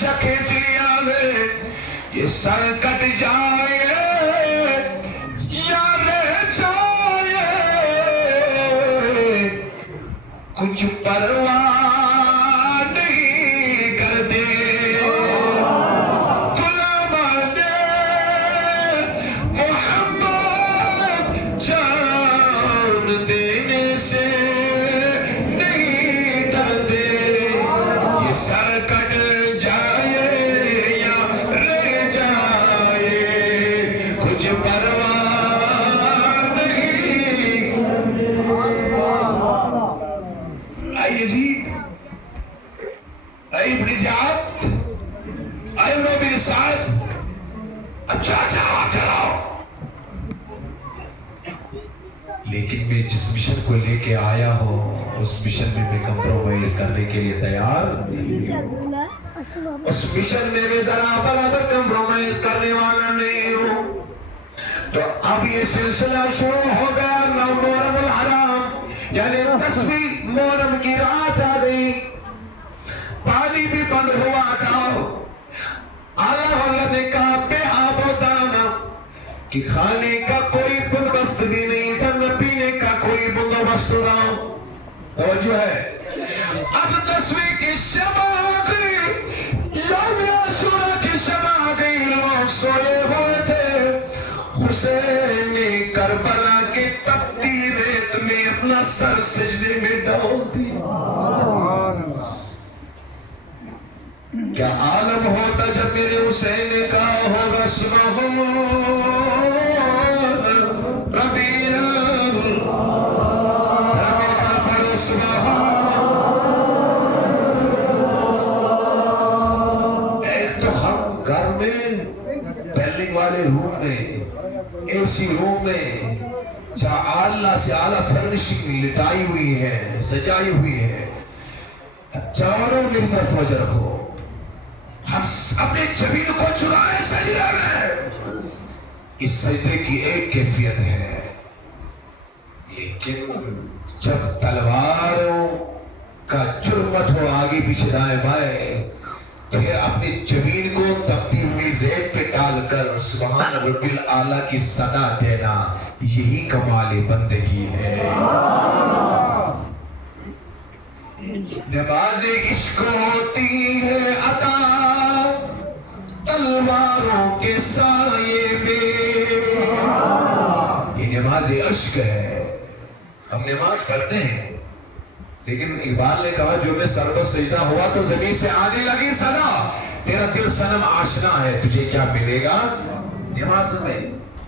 بادشاہ کھینچ لیا ہے، یہ سر کٹ جائے یا رہ جائے کچھ پرواہ نہیں کرتے، غلامان محمد جان دینے سے نہیں ڈرتے، یہ سر کٹ جائے یا رہ جائے کچھ پرواہ نہیں۔ اے یزید، اے ابن زیاد، اے عمرو بن سعد، اچھا چلاؤ، لیکن میں جس مشن کو لے کے آیا ہوں اس مشن میں کمپرومائز کرنے کے لیے تیار نہیں ہوں، اس مشن میں ذرا برابر کمپرومائز کرنے والا نہیں ہوں۔ تو اب یہ سلسلہ شروع ہو گیا، محرم الحرام یعنی 10ویں محرم کی رات آ گئی، پانی بھی بند ہوا تھا، اللہ نے کہا بے آب و دانا کہ کھانے کا کوئی بندوبست بھی نہیں تھا، نہ پینے کا کوئی بندوبست تھا۔ توجہ ہے، اب 10ویں کی شب آ گئی، یوم عاشورہ کی شب آ گئی، لوگ سوئے ہوئے تھے، حسین نے کربلا کی تپتی ریت میں اپنا سر سجدے میں ڈال دیا۔ کیا عالم ہوتا جب میرے حسین نے کہا ہوگا سبحان ربی ذرا کا پڑھو سبحان۔ ایک تو ہم گھر میں بیلنگ والے روم میں، اے سی روم میں جہاں اعلیٰ سے اعلیٰ فرنشنگ لٹائی ہوئی ہے، سجائی ہوئی ہے، چاروں میری طرف توجہ رکھو، ہم اپنے جبین کو چرائے سجدے میں، اس سجدے کی ایک کیفیت ہے، لیکن جب تلواروں کا جرمت ہو آگے پیچھے دائیں بائیں، پھر اپنی جبین کو تپتی ہوئی ریت پہ ڈال کر سبحان ربی الاعلیٰ کی صدا دینا، یہی کمال بندگی ہے۔ نماز عشق ہوتی ہے عطا تلواروں کے سائے میں، یہ نماز عشق ہے۔ ہم نماز پڑھتے ہیں، لیکن اقبال نے کہا جو میں سر پر سجدہ ہوا تو زمین سے آنے لگی صدا، تیرا دل صنم آشنا ہے، تجھے کیا ملے گا نماز میں۔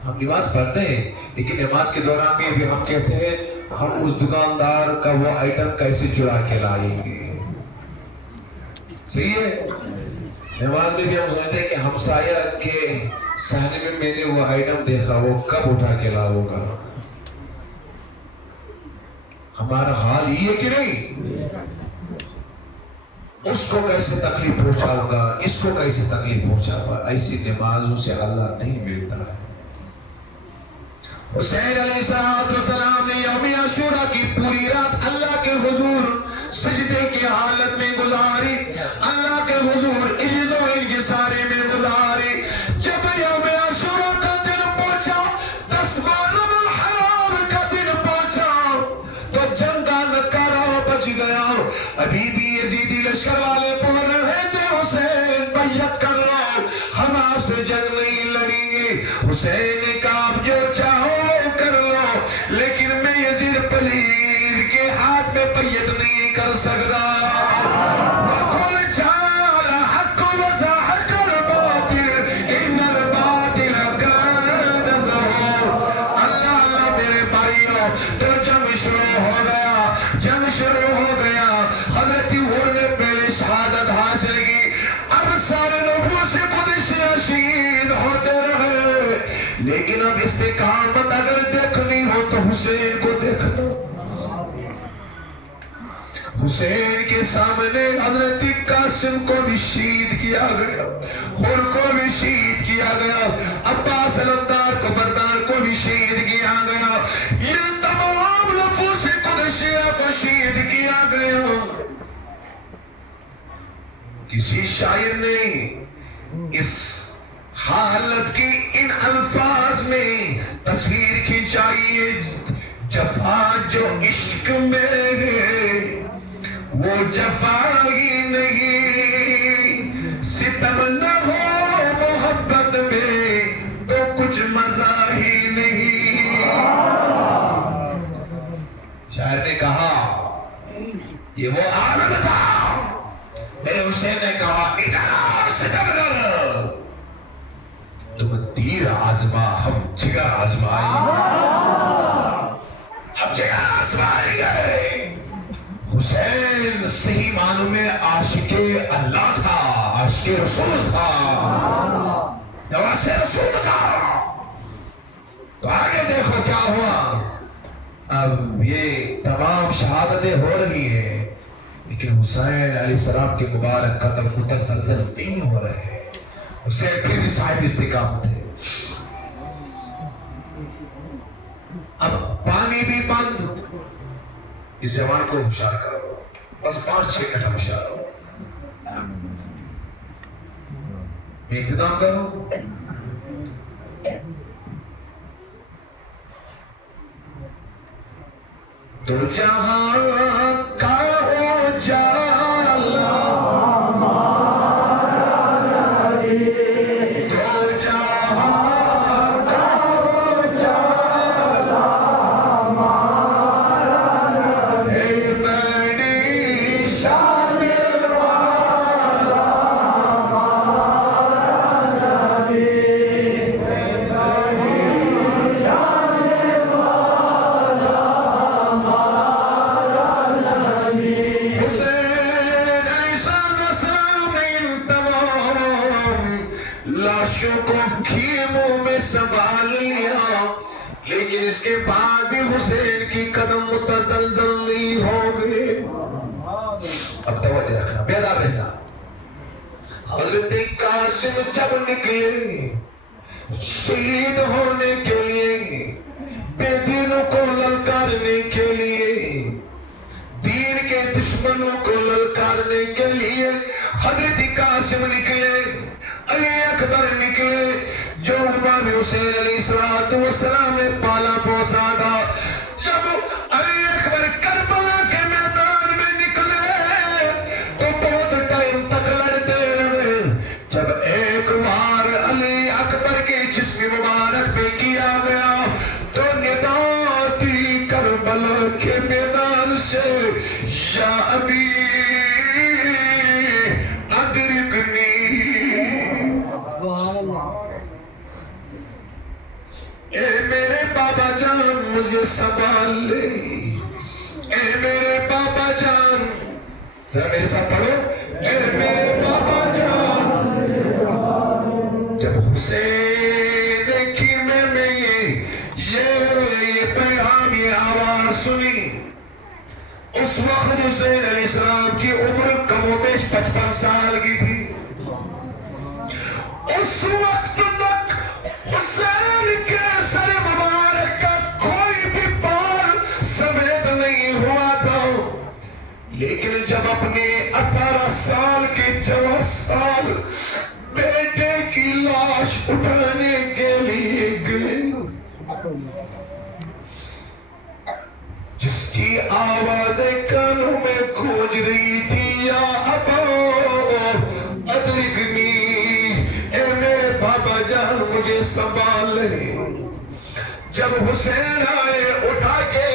ہم نماز پڑھتے ہیں، لیکن نماز کے دوران میں بھی ہم کہتے ہیں ہم اس دکاندار کا وہ آئٹم کیسے چرا کے لائیں گے، صحیح ہے؟ نماز میں بھی ہم سوچتے ہیں کہ ہمسایہ کے صحن میں میں نے وہ آئٹم دیکھا، وہ کب اٹھا کے لاؤں گا۔ ہمارا حال یہ ہے کہ نہیں، اس کو کیسے تکلیف پہنچاؤں گا، اس کو کیسے تکلیف پہنچاؤں گا۔ ایسی نمازوں سے اللہ نہیں ملتا ہے۔ حسین علیہ السلام نے یوم عاشورہ کی پوری رات اللہ کے حضور سجدے کی حالت میں گزاری، اللہ کے حضور عجز و انکساری میں گزاری۔ جب یوم عاشورہ کا دن پہنچا، 10 محرم الحرام کا دن پہنچا، تو جنگ کا نکارہ بج گیا۔ ابھی بھی یزیدی لشکر والے بول رہے تھے حسین بیعت کر لو، ہم آپ سے جنگ نہیں لڑیں گے۔ حسین نے کہا آپ جو چاہو کر لو، لیکن میں یزید پلید کے ہاتھ میں بیعت نہیں کر سکتا۔ وَقُلْ جَعَلَ حَقٌّ وَزَهَقَ الْبَاطِلُ إِنَّ الْبَاطِلَ كَانَ زَهُوقًا۔ اللہ میرے بھائیوں، تو جنگ شروع ہو گیا، جنگ شروع ہو گیا۔ حضرت حر نے پہلے شہادت حاصل کی، اب سارے لوگوں سے قدسیاں شہید ہوتے رہے، لیکن اب استقامت اگر دیکھنی ہو تو حسین کو دیکھنا۔ حسین کے سامنے حضرت قاسم کو بھی شہید کیا گیا، حر کو بھی شہید کیا گیا، عباس علمدار کو بردار کو بھی شہید کیا گیا، یہ تمام نفوس قدسیہ کو شہید کیا گیا۔ کسی شاعر نے اس حالت کی ان الفاظ میں تصویر کھینچائی ہے، جفا جو عشق میں ہے وہ جفا ہی نہیں، ستم نہ ہو محبت میں تو کچھ مزہ ہی نہیں۔ شاعر نے کہا یہ وہ عالم تھا، میرے حسین نے کہا ادھر ستمگر، تم تیر آزما ہم جگر آزمائیں، ہم جگر آزمائیں گے۔ حسین صحیح معنوں میں عاشق اللہ تھا، عاشق رسول تھا، نواز رسول تھا۔ تو آگے دیکھو کیا ہوا، اب یہ تمام شہادتیں ہو رہی ہیں لیکن حسین علیہ السلام کے مبارک قدم متزلزل نہیں ہو رہے ہیں، حسین پھر بھی صاحب استقامت ہے۔ اب پانی بھی بند، اس جوان کو ہوشیار کرو، بس 5-6 منٹ ہوشیار ہو، میں اختتام کروں۔ تو جہاں کا اجالا اس کے بعد بھی حسین کی قدم متزلزل نہیں ہو گئے۔ اب توجہ رکھنا، بیدار رہنا۔ حضرت قاسم جب نکلے شہید ہونے کے لیے، بے دینوں کو للکارنے کے لیے، دین کے دشمنوں کو للکارنے کے لیے حضرت قاسم نکلے، علی اکبر نکلے، جو امام حسین علیہ السلام نے پالا پوسا تھا۔ جب علی اکبر کربلا کے میدان میں نکلے تو بہت ٹائم تک لڑتے رہے۔ جب ایک بار علی اکبر کے جسم مبارک پہ کیا گیا تو ندا دی کربلا کے میدان سے، یا ابی ادرکنی، اے میرے بابا جان مجھے سنبھال لے، اے میرے بابا جان، ذرا میرے ساتھ پڑھو، اے میرے بابا جان۔ جب حسین کی میں یہ پیغام، یہ آواز سنی، اس وقت حسین علیہ السلام کی عمر کم و بیش 55 سال کی تھی۔ اس وقت تک حسین کے سر مبارک کا کوئی بھی بال سفید نہیں ہوا تھا، لیکن جب اپنے 18 سال کے جوان سال بیٹے کی لاش اٹھانے کے لیے گئے، جس کی آوازیں کانوں میں گونج رہی تھی، یا ابا ادرکنی، اے میرے بابا جان مجھے سنبھال لے۔ جب حسین آئے اٹھا کے